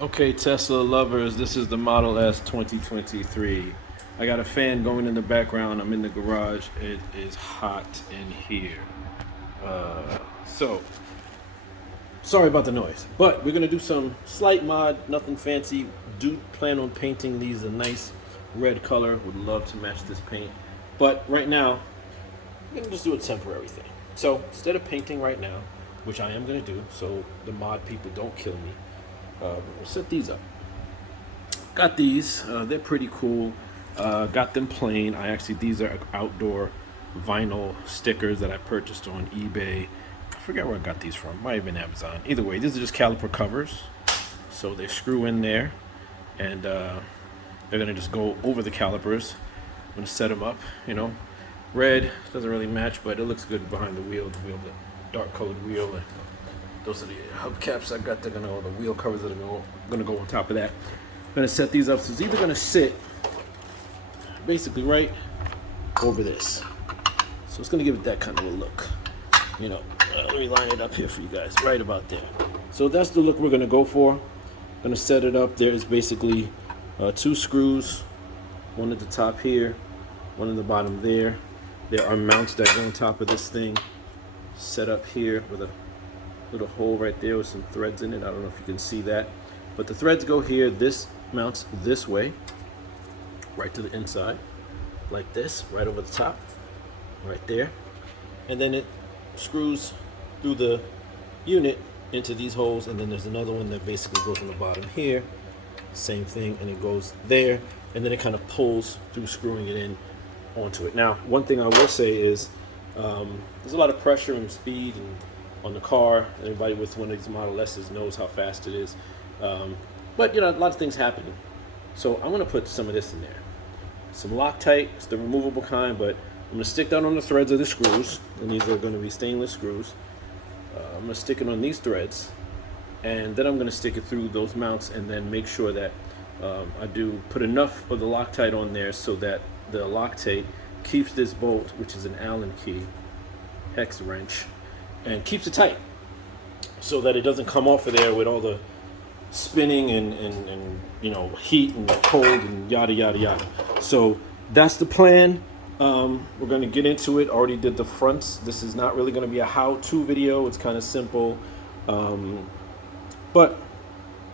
Okay, Tesla lovers, this is the Model S 2023. I got a fan going in the background. I'm in the garage. It is hot in here. So, sorry about the noise, but we're gonna do some slight mod, nothing fancy. Do plan on painting these a nice red color. Would love to match this paint, but right now, we're gonna just do a temporary thing. So instead of painting right now, which I am gonna do, so the mod people don't kill me, we'll set these up. Got these, they're pretty cool. Got them plain. These are outdoor vinyl stickers that I purchased on eBay. I forget where I got these from, might have been Amazon. Either way, these are just caliper covers. So they screw in there and they're gonna just go over the calipers. I'm gonna set them up, red, doesn't really match, but it looks good behind the wheel, the dark colored wheel. And those are the hubcaps I got. The wheel covers that are gonna go on top of that. I'm gonna set these up, so it's either gonna sit basically right over this. So it's gonna give it that kind of a look. Let me line it up here for you guys, right about there. So that's the look we're gonna go for. Gonna set it up. There is basically 2 screws, one at the top here, one at the bottom there. There are mounts that go on top of this thing, set up here with a little hole right there with some threads in it. I don't know if you can see that, but the threads go here. This mounts this way, right to the inside, like this, right over the top, right there. And then it screws through the unit into these holes, and then there's another one that basically goes on the bottom here, same thing, and it goes there, and then it kind of pulls through screwing it in onto it. Now, one thing I will say is there's a lot of pressure and speed on the car. Anybody with one of these Model S's knows how fast it is, but a lot of things happen. So I'm going to put some of this in there. Some Loctite, it's the removable kind, but I'm going to stick that on the threads of the screws, and these are going to be stainless screws. I'm going to stick it on these threads, and then I'm going to stick it through those mounts, and then make sure that I do put enough of the Loctite on there so that the Loctite keeps this bolt, which is an Allen key, hex wrench, and keeps it tight so that it doesn't come off of there with all the spinning and heat and cold and yada yada yada. So that's the plan. We're going to get into it. Already did the fronts. This is not really going to be a how-to video. It's kind of simple, but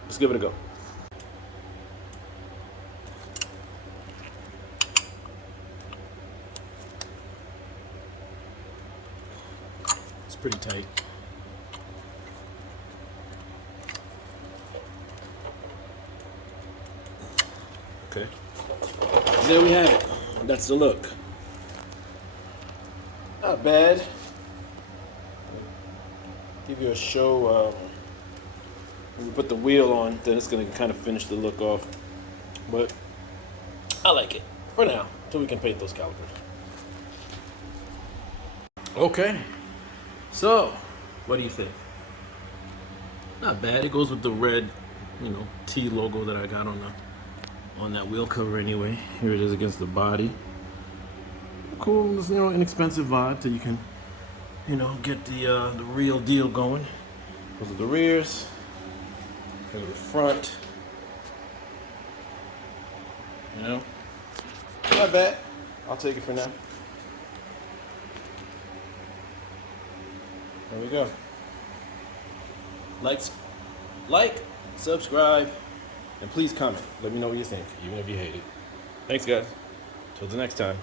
let's give it a go. It's pretty tight. Okay, there we have it. That's the look. Not bad. Give you a show. When we put the wheel on, then it's going to kind of finish the look off. But I like it for now, until we can paint those calipers. Okay, so what do you think? Not bad. It goes with the red, T logo that I got on that wheel cover anyway. Here it is against the body. Cool, inexpensive vibe till you can, get the real deal going. Those are the rears. Those are the front. Not bad. I'll take it for now. There we go. Like, subscribe, and please comment. Let me know what you think, even if you hate it. Thanks, guys. Till the next time.